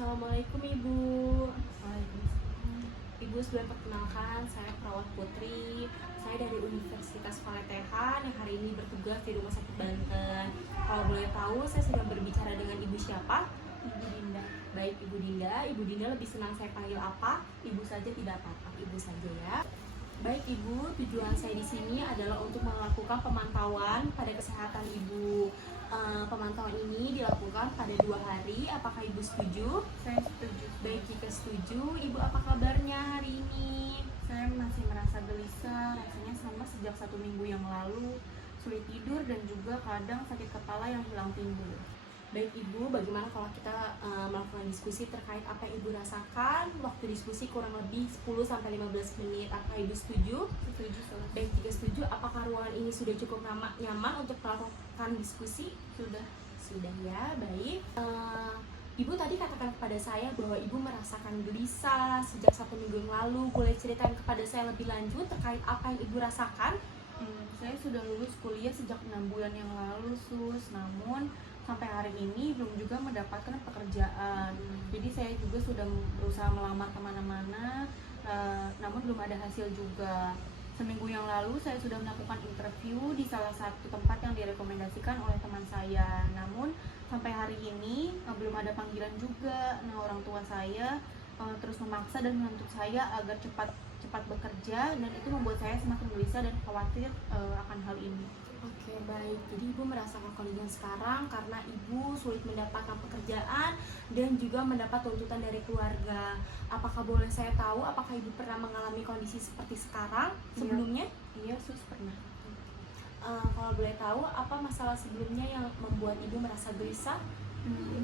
Assalamualaikum Ibu. Waalaikumsalam. Ibu sebelum perkenalkan, saya Perawat Putri. Saya dari Universitas Paletehan yang hari ini bertugas di Rumah Sakit Banten. Kalau boleh tahu, saya sedang berbicara dengan Ibu siapa? Ibu Dinda. Baik, Ibu Dinda. Ibu Dinda lebih senang saya panggil apa? Ibu saja tidak apa-apa. Ibu saja ya. Baik Ibu, tujuan saya di sini adalah untuk melakukan pemantauan pada kesehatan Ibu. Pemantauan ini dilakukan pada 2 hari. Apakah Ibu setuju? Saya setuju. Baik, jika setuju, Ibu apa kabarnya hari ini? Saya masih merasa gelisah, rasanya sama sejak 1 minggu yang lalu. Sulit tidur dan juga kadang sakit kepala yang hilang timbul. Baik Ibu, bagaimana kalau kita melakukan diskusi terkait apa yang Ibu rasakan? Waktu diskusi kurang lebih 10-15 menit. Apakah Ibu setuju? Setuju, Sus. Baik, jika setuju, apakah ruangan ini sudah cukup nyaman untuk melakukan diskusi? Sudah. Sudah ya, baik. Ibu tadi katakan kepada saya bahwa Ibu merasakan gelisah sejak 1 minggu yang lalu. Boleh ceritakan kepada saya lebih lanjut terkait apa yang Ibu rasakan? Saya sudah lulus kuliah sejak 6 bulan yang lalu, Sus. Namun sampai hari ini belum juga mendapatkan pekerjaan. Jadi saya juga sudah berusaha melamar kemana-mana, namun belum ada hasil juga. Seminggu yang lalu saya sudah melakukan interview di salah satu tempat yang direkomendasikan oleh teman saya. Namun sampai hari ini belum ada panggilan juga. Nah, orang tua saya terus memaksa dan menuntut saya agar cepat bekerja, dan itu membuat saya semakin gelisah dan khawatir akan hal ini. Oke, baik. Jadi Ibu merasakan kondisi sekarang karena Ibu sulit mendapatkan pekerjaan dan juga mendapat tuntutan dari keluarga. Apakah boleh saya tahu apakah Ibu pernah mengalami kondisi seperti sekarang sebelumnya? Iya, Sus, pernah. Kalau boleh tahu, apa masalah sebelumnya yang membuat Ibu merasa gelisah?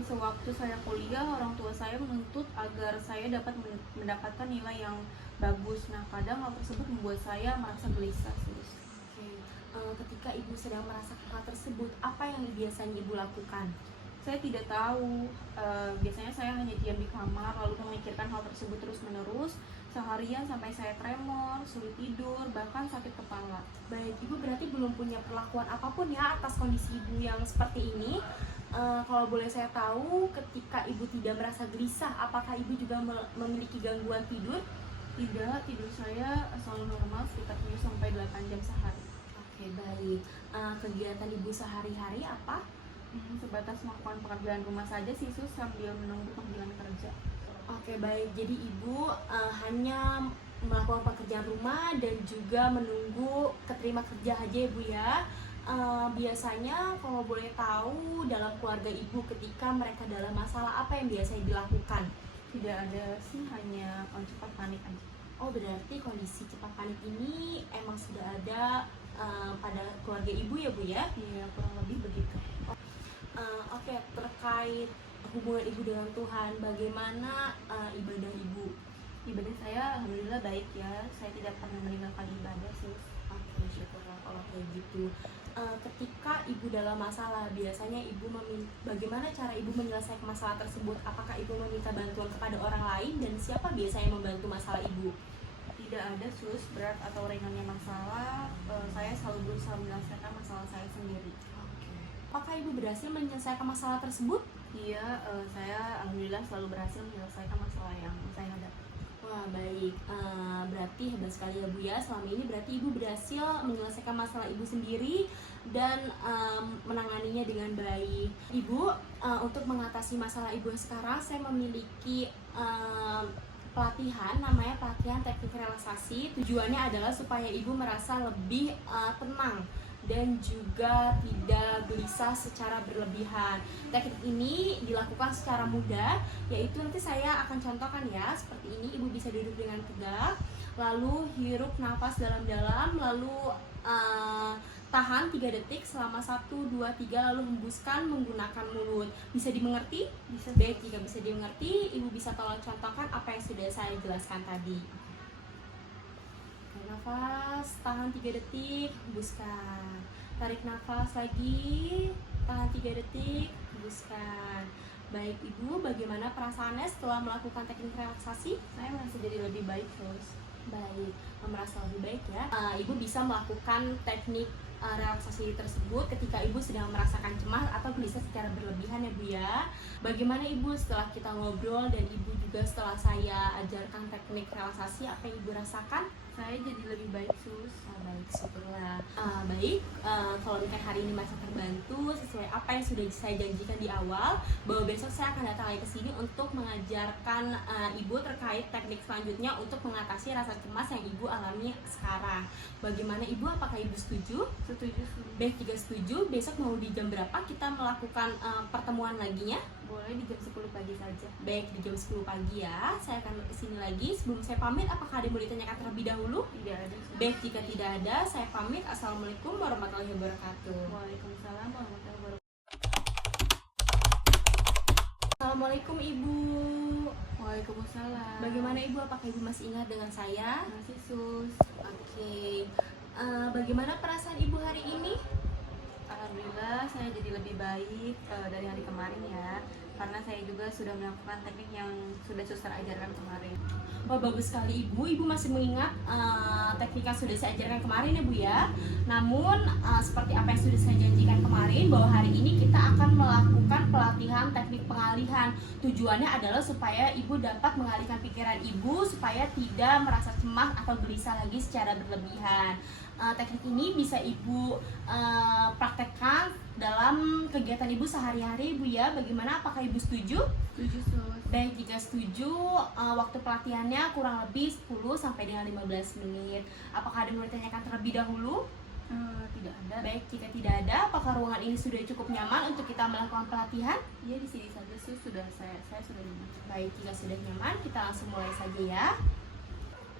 Sewaktu saya kuliah, orang tua saya menuntut agar saya dapat mendapatkan nilai yang bagus. Nah, kadang hal tersebut membuat saya merasa gelisah, Sus. Oke. Ketika Ibu sedang merasakan hal tersebut, apa yang biasanya Ibu lakukan? Saya tidak tahu. Biasanya saya hanya diam di kamar lalu memikirkan hal tersebut terus-menerus seharian sampai saya tremor, sulit tidur, bahkan sakit kepala. Baik, Ibu berarti belum punya perlakuan apapun ya atas kondisi Ibu yang seperti ini. Kalau boleh saya tahu, ketika Ibu tidak merasa gelisah, apakah Ibu juga memiliki gangguan tidur? Tidak, tidur saya selalu normal sekitar 7-8 jam sehari. Oke, baik. Kegiatan Ibu sehari-hari apa? Sebatas melakukan pekerjaan rumah saja sih, Sus, sambil menunggu panggilan kerja. Oke, baik. Jadi Ibu hanya melakukan pekerjaan rumah dan juga menunggu keterima kerja aja ya Bu ya. Biasanya kalau boleh tahu dalam keluarga Ibu ketika mereka dalam masalah, apa yang biasanya dilakukan? Tidak ada sih, hanya cepat panik aja. Oh, berarti kondisi cepat panik ini emang sudah ada pada keluarga Ibu ya Bu ya? Iya, kurang lebih begitu. Oke, terkait hubungan Ibu dengan Tuhan, bagaimana ibadah Ibu? Ibadah saya alhamdulillah baik ya. Saya tidak pernah meninggalkan ibadah, Sus. Oke, syukurlah kalau kayak gitu. Ketika Ibu dalam masalah, biasanya bagaimana cara Ibu menyelesaikan masalah tersebut? Apakah Ibu meminta bantuan kepada orang lain, dan siapa biasanya membantu masalah Ibu? Tidak ada, Sus, berat atau ringannya masalah. Saya selalu berusaha menyelesaikan masalah saya sendiri. Apakah Ibu berhasil menyelesaikan masalah tersebut? Iya, saya alhamdulillah selalu berhasil menyelesaikan masalah yang saya hadapi. Wah, baik. Berarti hebat sekali ya Bu ya. Selama ini berarti Ibu berhasil menyelesaikan masalah Ibu sendiri dan menanganinya dengan baik. Ibu, untuk mengatasi masalah Ibu yang sekarang, saya memiliki pelatihan, namanya pelatihan teknik relaksasi. Tujuannya adalah supaya Ibu merasa lebih tenang dan juga tidak gelisah secara berlebihan. Teknik ini dilakukan secara mudah, yaitu nanti saya akan contohkan ya. Seperti ini, Ibu bisa duduk dengan tegak, lalu hirup nafas dalam-dalam, lalu tahan 3 detik selama 1, 2, 3, lalu hembuskan menggunakan mulut. Bisa dimengerti? Bisa. Baik, jika bisa dimengerti, Ibu bisa tolong contohkan apa yang sudah saya jelaskan tadi. Nafas, tahan 3 detik, hembuskan. Tarik nafas lagi, tahan 3 detik, hembuskan. Baik Ibu, bagaimana perasaannya setelah melakukan teknik relaksasi? Saya merasa jadi lebih baik, Sus. Baik, merasa lebih baik ya. Ibu bisa melakukan teknik relaksasi tersebut ketika ibu sedang merasakan cemas atau gelisah secara berlebihan ya Bu ya. Bagaimana ibu setelah kita ngobrol dan ibu juga setelah saya ajarkan teknik relaksasi, apa yang ibu rasakan? Saya jadi lebih baik sus. Baik, syukurlah. Baik, kalau misalkan hari ini masih terbantu sesuai apa yang sudah saya janjikan di awal, bahwa besok saya akan datang lagi ke sini untuk mengajarkan ibu terkait teknik selanjutnya untuk mengatasi rasa cemas yang ibu alami sekarang. Bagaimana ibu? Apakah ibu setuju? Setuju sus. Baik, jika setuju, besok mau di jam berapa kita melakukan pertemuan laginya? Boleh di jam 10 pagi saja. Baik, di jam 10 pagi ya. Saya akan kesini lagi. Sebelum saya pamit, apakah ada yang mau ditanyakan terlebih dahulu? Tidak ada sus. Baik, jika tidak ada, saya pamit. Assalamualaikum warahmatullahi wabarakatuh. Waalaikumsalam warahmatullahi wabarakatuh. Assalamualaikum Ibu. Waalaikumsalam. Bagaimana Ibu? Apakah Ibu masih ingat dengan saya? Masih sus. Oke. Bagaimana perasaan Ibu hari ini? Alhamdulillah saya jadi lebih baik dari hari kemarin ya, karena saya juga sudah melakukan teknik yang sudah suster ajarkan kemarin. Wah, bagus sekali Ibu. Ibu masih mengingat teknik yang sudah saya ajarkan kemarin ya Bu ya. Namun seperti apa yang sudah saya janjikan kemarin, bahwa hari ini kita akan melakukan pelatihan teknik pengalihan. Tujuannya adalah supaya Ibu dapat mengalihkan pikiran Ibu supaya tidak merasa cemas atau gelisah lagi secara berlebihan. Teknik ini bisa Ibu praktekkan dalam kegiatan Ibu sehari-hari Bu ya. Bagaimana? Apakah Ibu setuju? Setuju sus. Baik, jika setuju, waktu pelatihannya kurang lebih 10 sampai dengan 15 menit. Apakah ada yang mau ditanyakan terlebih dahulu? Tidak ada. Baik, jika tidak ada, apakah ruangan ini sudah cukup nyaman untuk kita melakukan pelatihan? Iya, di sini saja sus, sudah saya sudah nyaman. Baik, jika sudah nyaman, kita langsung mulai saja ya.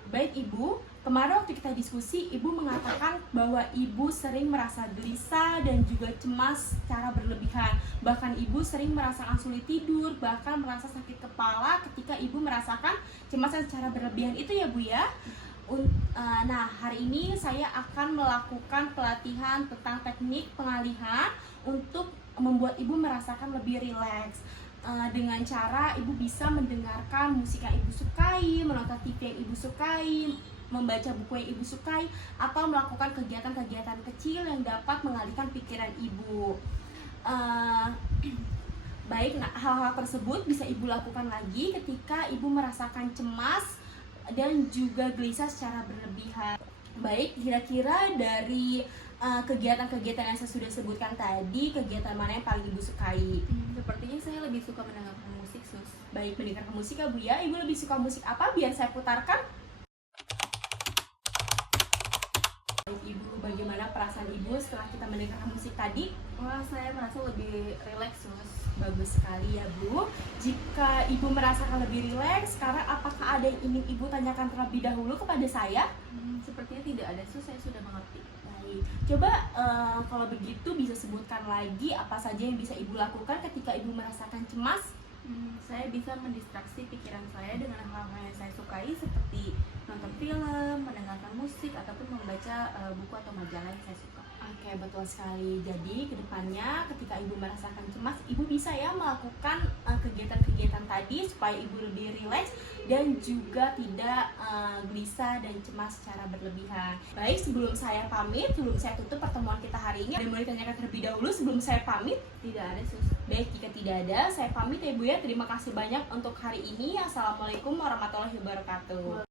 Baik Ibu, kemarin waktu kita diskusi, Ibu mengatakan bahwa Ibu sering merasa gelisah dan juga cemas secara berlebihan. Bahkan Ibu sering merasakan sulit tidur, bahkan merasa sakit kepala ketika Ibu merasakan cemas secara berlebihan itu ya Bu ya. Nah, hari ini saya akan melakukan pelatihan tentang teknik pengalihan untuk membuat Ibu merasakan lebih rileks. Dengan cara Ibu bisa mendengarkan musik yang Ibu sukai, menonton TV yang Ibu sukai, membaca buku yang Ibu sukai, atau melakukan kegiatan-kegiatan kecil yang dapat mengalihkan pikiran Ibu. Baik, nah, hal-hal tersebut bisa Ibu lakukan lagi ketika Ibu merasakan cemas dan juga gelisah secara berlebihan. Baik, kira-kira dari kegiatan-kegiatan yang saya sudah sebutkan tadi, kegiatan mana yang paling Ibu sukai? Sepertinya saya lebih suka mendengarkan musik sus. Baik, mendengarkan musik ya Bu ya. Ibu lebih suka musik apa? Biar saya putarkan. Baik Ibu, bagaimana perasaan Ibu setelah kita mendengarkan musik tadi? Wah, saya merasa lebih rileks sus. Bagus sekali ya Bu. Jika Ibu merasakan lebih rileks, sekarang apakah ada yang ingin Ibu tanyakan terlebih dahulu kepada saya? Sepertinya tidak ada sus, saya sudah mengerti. Baik, coba kalau begitu bisa sebutkan lagi apa saja yang bisa Ibu lakukan ketika Ibu merasakan cemas? Saya bisa mendistraksi pikiran saya dengan hal-hal yang saya sukai seperti nonton film, mendengarkan musik, ataupun membaca buku atau majalah yang saya suka. Oke, betul sekali. Jadi kedepannya ketika Ibu merasakan cemas, Ibu bisa ya melakukan kegiatan-kegiatan tadi supaya Ibu lebih rileks dan juga tidak gelisah dan cemas secara berlebihan. Baik, sebelum saya pamit, sebelum saya tutup pertemuan kita hari ini, ada yang mau ditanyakan terlebih dahulu sebelum saya pamit? Tidak ada sus. Baik, jika tidak ada, saya pamit ya Bu ya. Terima kasih banyak untuk hari ini. Assalamualaikum warahmatullahi wabarakatuh.